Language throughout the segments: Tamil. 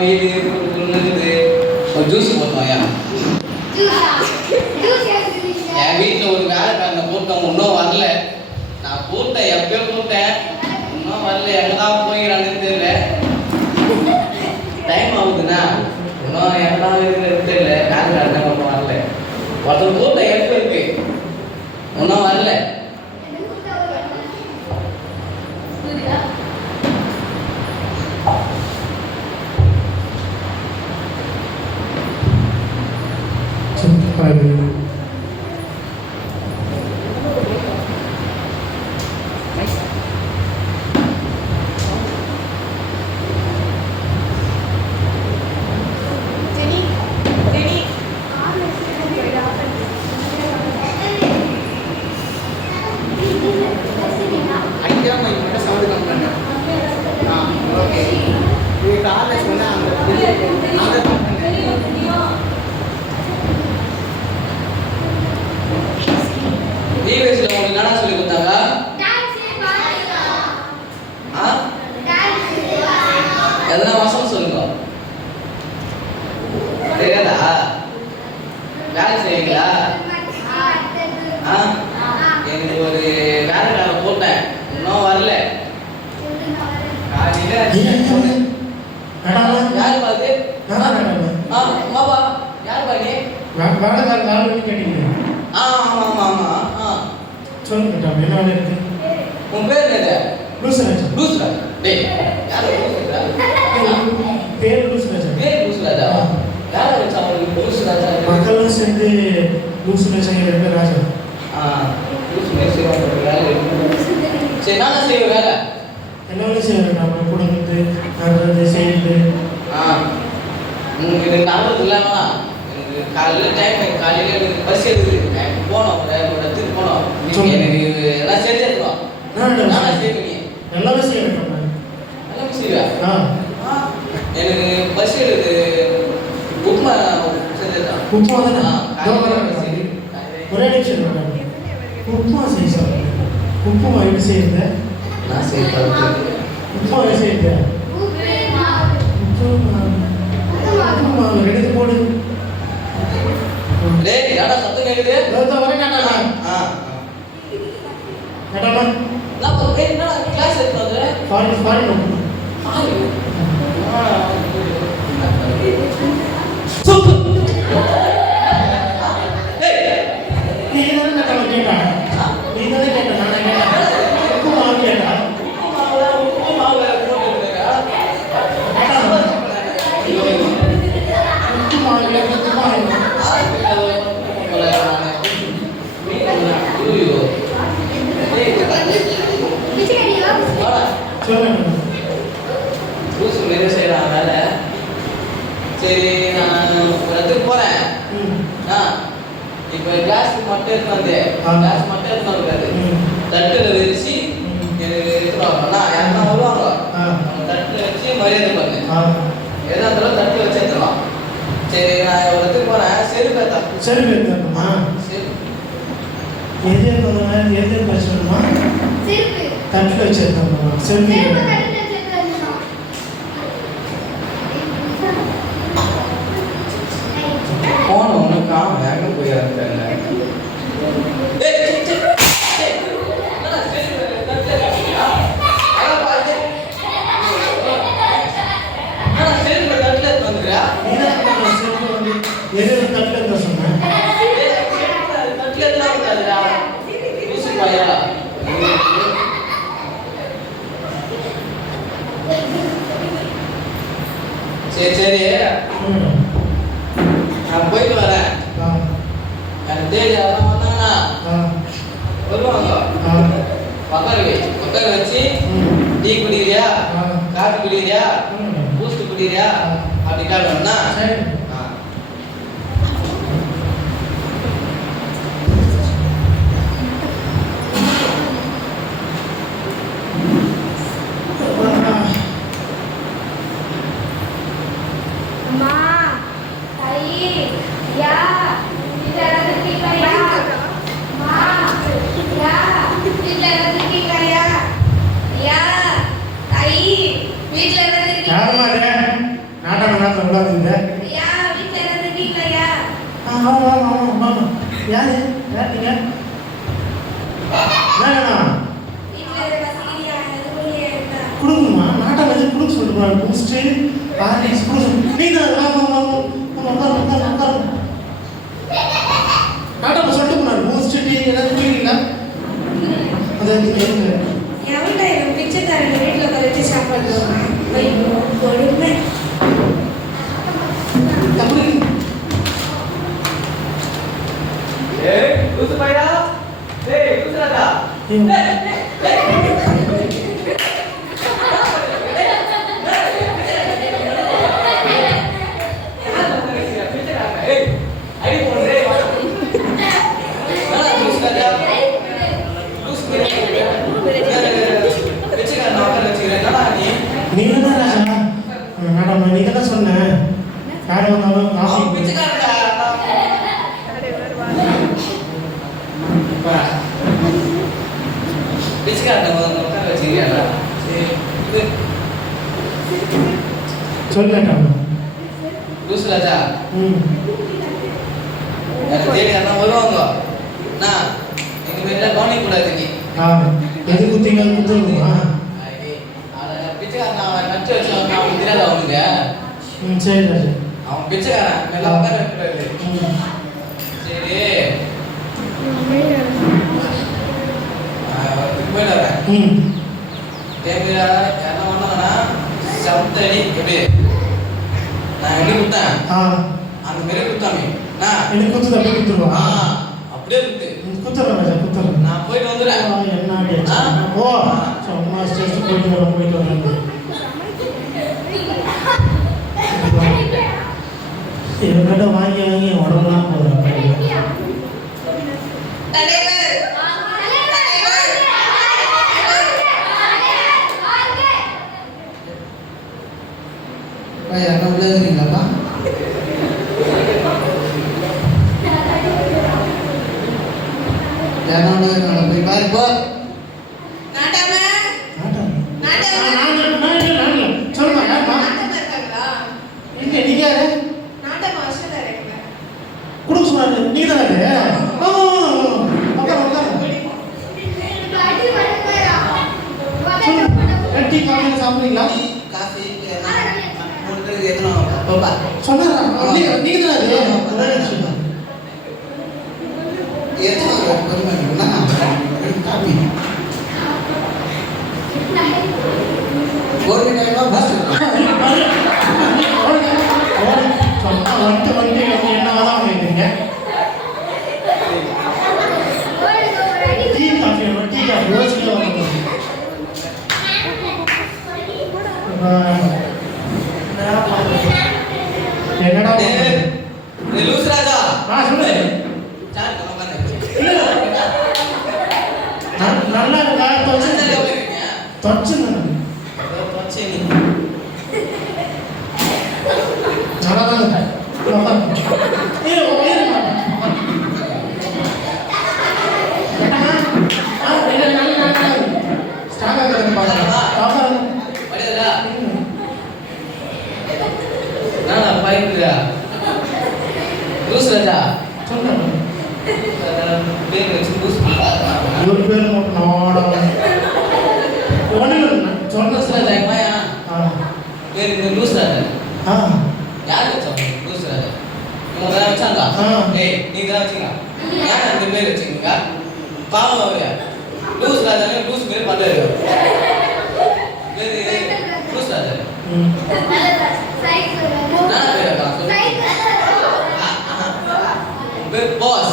வீடு இருக்குது. ஒரு ஜூஸ் போட்டோம்யா. என் வீட்டில் ஒரு வேலைக்காரனை கூட்டம் இன்னும் வரல. நான் கூட்டேன், எப்பயோ கூட்டேன், இன்னும் வரல. எங்கதான் போயிடறான்னு தெரியல. டைம் ஆகுதுண்ணா, இன்னும் எங்கதான் இருக்குன்னு தெரியல. வேலைக்காரனை ஒன்றும் வரல. ஒருத்தர் கூட்டம் எப்போ இருக்கு, இன்னும் வரல. எதனா வசனம் சொல்லுங்க. தெரியாதா? வேலை செய்வீங்களா? எனக்கு ஒரு வேலைக்காரன் போட்டேன், இன்னும் வரல. யாரு பாது? மாப்பா யாரு பாருங்க? ஆமா ஆமா ஆமா. சொல்லுங்க, என்ன வேலை இருக்கு? உன் பேர் என்னது? லூசுராஜ். லூசுராஜ். டேய், யாரு லூசுராஜ்? பேர் லூசுராஜ். பேர் லூசுராஜா? யாரை வச்சா அவனுக்கு லூசுராஜா? மக்களும் சேர்ந்து லூசுராஜ் ரெண்டு ராஜா. லூசுராஜ் செய்வாங்க வேலை. சரி, நானும் செய்வேன் வேலை. என்ன வேலை செய்வேன்? நம்ம கூட வந்து நடுறது செய்யுது. உங்களுக்கு ஞாபகம் இல்லாம எனக்கு காலையில் டைம், காலையில் எனக்கு பஸ் எடுக்குது. எனக்கு போனோம், இடத்துக்கு போனோம். எனக்கு எல்லாம் செஞ்சு எடுக்கணும். நானே செய்வேன். எல்லாமே செய்வேன். எல்லாமே செய்வேன். எனக்கு பஸ் எடுக்குது. உப்புமா செஞ்சுதான். உப்புமா தானே? ஒரே நிமிஷம் மேடம். உப்புமா செய்ய சொல்லுங்க. உப்புமா எப்படி செய்யுங்க? நான் செய்வேன். உப்புமா எப்படி செய்யுங்க? உப்புமா எடுத்து போடு. டேய், யாரா சத்தம் கேக்குது? வர கேட்டாங்க. கேட்டாமா? நான் என்ன கிளாஸ் எடுத்து வந்தேன். Foreign super. நீ என்ன கேட்டா? நீ தானே கேட்ட, நானே கேட்டேன். உப்புமா கேட்டா? சரி, நான் ஒரு இடத்துக்கு போறேன். இப்போ கிளாஸ் மட்டும் எடுத்து வந்தேன். கிளாஸ் மட்டும் எடுத்து வந்துருக்காது. தட்டுல வச்சு எனக்கு எடுத்துட்டு வாங்கண்ணா. யாருன்னா வருவாங்க, நம்ம தட்டுல வச்சு மரியாதை பண்ணு. எதா இருந்தாலும் தட்டுல வச்சு எடுத்துடலாம். சரி, நான் ஒரு இடத்துக்கு போறேன். செருப்பு எடுத்தா செருப்பு எடுத்துமா? எது எடுத்தோம்? எது படிச்சுமா? தட்டுல வச்சு எடுத்தோம். செருப்பு போன ஒன்று காம எங்கே போய் இருந்தேன். சரி சரி, நான் போயிட்டு வரேன். எனக்கு தேடி அதெல்லாம் வந்தாங்கன்னா வருவாங்க. உட்கார வச்சு டீ குடிக்கிறியா, காஃபி குடிக்கிறியா, பூஸ்ட் குடிக்கிறியா அப்படி கேட்கணும்னா நாடகம் உட்காந்துங்க. ஐயா வீட்ல இருந்து நீங்களையா? ஆமா ஆமா ஆமா ஆமா. யாரு நீங்க? வேணா வீட்ல இருந்து வசதியா எதுவுமே இருந்தா கொடுங்கம்மா. நாட்டம் எது கொடுக்க சொல்லுமா? பூஸ்ட் ஹார்லிக்ஸ் கொடுங்க. நீ தான் ஆமா ஆமா உட்காரு. நாட்டம் சொல்லிட்டு போனாரு. பூஸ்ட் டீ ஏதாவது குடிக்கிறீங்களா? அதான் கேட்குங்க. எவன்டா இவன் பிச்சைக்காரங்க வீட்ல உட்காந்து சாப்பிடுவாங்க. ஐயோ கொடுமை. தப்பு. ஏய் குசு பையா ஏய் குசுராடா ஏய் ஐடி போன் ரே நான் குசுராடா வெச்சுக்க நான் வெச்சுக்கிறேன் நீ நீங்க தான் ராஜா. மேடம் நீங்க தான் சொன்னேன். யார் வந்தாலும் காஃபி வெச்சுக்கடா சொல்லேன். லூசுராஜா ம் எனக்கு தேடி அண்ணா வருவாங்க நான் எங்க வீட்டுல கவனிக்க கூடாது நீ எது குத்திங்க குத்துருமா? பிச்சைக்காரன் அவன் நச்சு வச்சு அவனுக்கு தெரியாது அவனுக்கு ம் சரி ராஜா. அவன் பிச்சைக்காரன் நல்லா உட்கார வைக்கூடாது சரி போயிடுறேன் ம் தேவையா என்ன பண்ணாங்கன்னா சப்தடி எப்படி நான் எப்படி கொடுத்தேன் அந்த மாரி கொடுத்தாமே நான் எனக்கு குத்து அப்படியே குத்துருவா. அப்படியே குத்து குத்துறேன் ராஜா குத்துறேன். நான் போயிட்டு வந்துடுறேன் என்ன ஓ சும்மா ஸ்டேஷன் போயிட்டு வரேன். இவங்கிட்ட வாங்கி உடம்புலாம் போதும். என்ன உள்ள இருக்கீங்களாப்பா? என்ன போய் பாரு போ. சொல்லுமா யாருமா? இல்லை நீங்க யாரு? கொடுக்க சொன்னாரு. நீங்க தானே? டீ காஃபி சாப்பிடுறீங்களா? காஃபி மூணு பேருக்கு ஏற்றணும் போப்பா. சொன்னாரா? நீங்க தானே? ஏற்றணும் பொறுமையா காஃபி ஒரு டைமா பஸ் வந்து என்னதான் கேட்குறீங்க? டீ காஃபி யோசிக்க என்னடா லூசுராஜா சொல்லு. நல்லா இருக்கா? தொச்சு நல்லாதான் லூசுராஜா சொல்லுங்க. பேர் வச்சு லூசு ஒரு பேர் மட்டும் நாடா ஒன்றும் சொன்ன லூசுராஜா எம்மாயா பேர் இந்த லூசுராஜா யார் வச்சோம் லூசுராஜா இவங்க தான் வச்சாங்க ஏய் நீங்க தான் வச்சீங்க யார் அந்த பேர் வச்சீங்க பாவம் அவரு லூசுராஜா லூஸ் பேர் பண்றாரு பேர் லூசுராஜா நான் பேர் சொல்லு பேர் பாஸ்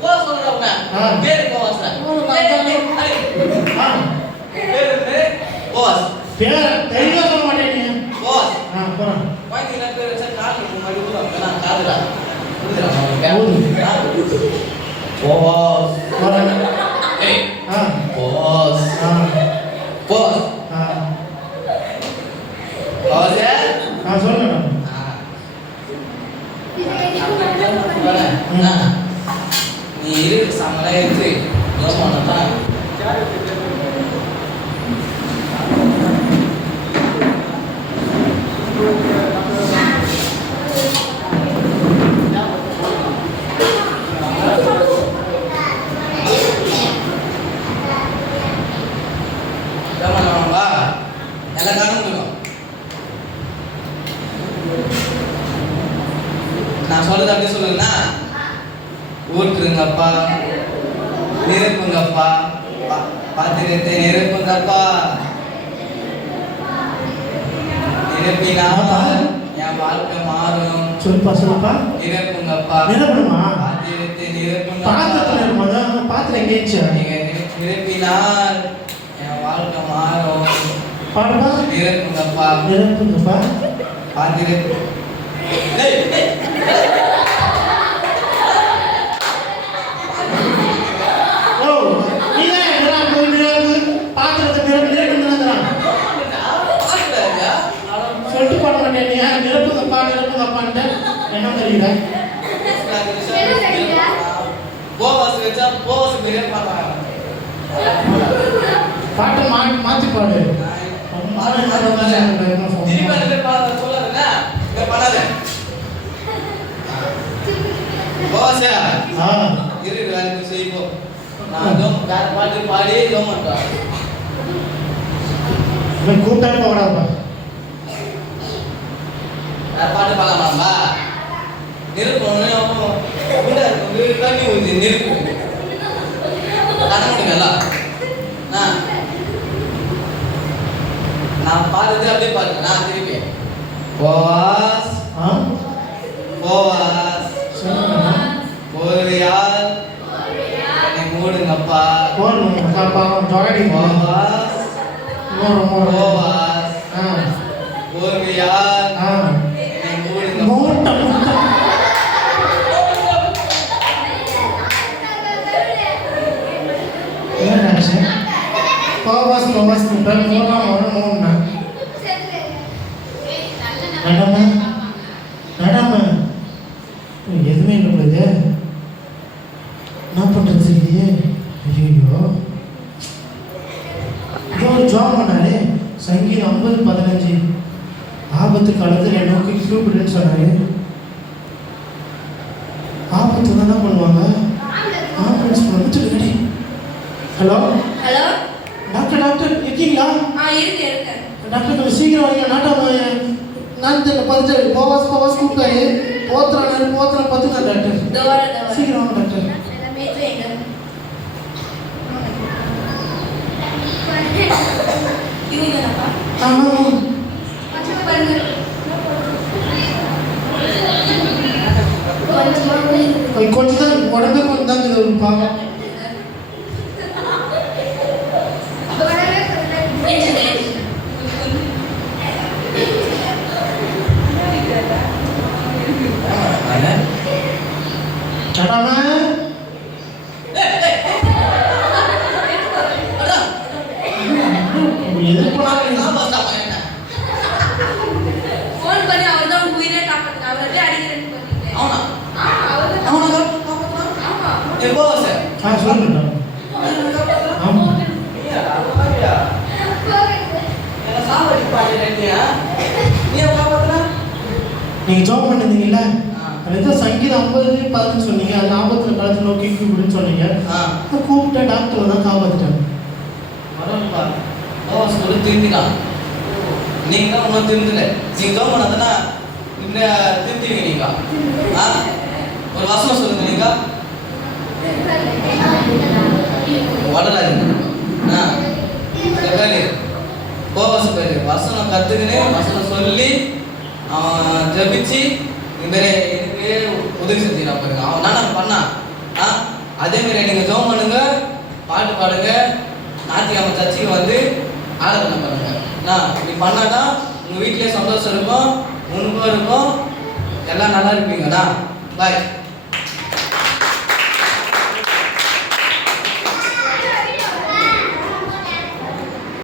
பாஸ் சொல்றவங்க பேர் பாஸ் பேர் பாஸ் பேர் தெளிவா சொல்ல மாட்டேங்க. பாஸ் போறேன். வாங்கினா பேர் வச்சா கால் முன்னாடி ஊதுறாங்க நான் காதுடா ஊதுறாங்க பாஸ் போறேன். ஏய் பாஸ் பாஸ் பாஸ் சொல்லுங்க. நீ இருக்கு சமலாம் இருக்கு தான் நிரப்புங்கப்பா பாத்திரத்தை நிரப்புங்கப்பா நிரப்பினால் என் வாழ்க்கை மாறும் சொல்லுப்பா நிரப்புங்கப்பா நிரப்பணுமா பாத்திரத்தை நிரப்புங்க பாத்திரத்துல நிரப்பணும் பாத்திரம் எங்கேச்சு நீங்க நிரப்பினால் என் வாழ்க்கை மாறும் பாடுப்பா நிரப்புங்கப்பா நிரப்புங்கப்பா பாத்திரத்தை ஓ நீதான் நிரப்பு பாத்திரத்தை நிரப்புங்கிறான் சொல்லிட்டு போட மாட்டேன் நீ நிரப்புங்கப்பான்ட்டு என்ன தெரியல போவாஸ் வச்சா போவாஸ் பிரியாணி பண்ணுறாங்க பாட்டை மாற்றி பாடு கூப்பிட்டா போடாப்பா பாட்டு பார்க்கலாமா நெருப்பு தண்ணி ஊற்றி நெருப்பு தண்ணி முடியுங்களா நான் பாடுறது அப்படியே பாருங்க நான் திருப்பி போவாஸ் போவாஸ் ஒரு யார் என்னை மூடுங்கப்பா போவாஸ் போவாஸ் ஒரு யார் என்னை மூடுங்கப்பா போவாஸ் நடம எதுவுமே இல்லை பொழுது என்ன பண்ணுறது இல்லையே ஐயோ இதோ ஒரு ஜாப் பண்ணாரு சங்கீதம் 50-15 ஆபத்து காலத்தில் நோக்கி கூப்பிடுன்னு சொன்னாரு ஆபத்து தான் என்ன பண்ணுவாங்க ஆம்புலன்ஸ் வந்துட்டு ஹலோ ஹலோ டாக்டர் இருக்கீங்களா இருக்கேன் டாக்டர் கொஞ்சம் சீக்கிரம் வரீங்க நாட்டம் நான் தெரியல பார்த்துட்டு போவாஸ் கூப்பிட்டாரு போத்துறான் பார்த்துக்கலாம் டாக்டர் சீக்கிரம் வாங்க டாக்டர் ஆமாம் கொஞ்சம் தான் உடம்பே கொஞ்சம் தான் இது பாவம் நீங்க ஜாப் பண்ணிருந்தீங்கல்ல அது ஏதோ சங்கீதம் 50-15 சொன்னீங்க அது ஆபத்துல காலத்தில் நோக்கி கூப்பிடுன்னு சொன்னீங்க கூப்பிட்ட டாக்டர் தான் காப்பாத்திட்டாங்க திருந்திக்கலாம் நீங்க தான் ஒன்றும் திருந்தல நீங்க ஜாப் பண்ணாதானா இன்னும் திருந்திங்க நீங்க ஒரு வசனம் சொல்லுங்க நீங்க வடலாதீங்க போவாஸ் பேரு வசனம் கத்துக்கினு வசனம் சொல்லி அவன் ஜபிச்சு எனக்கு உதவி செஞ்சுக்கிறான் பாருங்க அவன் நான் பண்ணான் அதே மாதிரி நீங்க ஜோம் பண்ணுங்க பாட்டு பாடுங்க ஞாயிற்றுக்கிழமை சர்ச்சுக்கு வந்து ஆராதனை பண்ணுங்க இப்படி பண்ணாதான் உங்க வீட்லயே சந்தோஷம் இருக்கும் உங்களுக்கும் இருக்கும் எல்லாம் நல்லா இருப்பீங்கண்ணா பாய்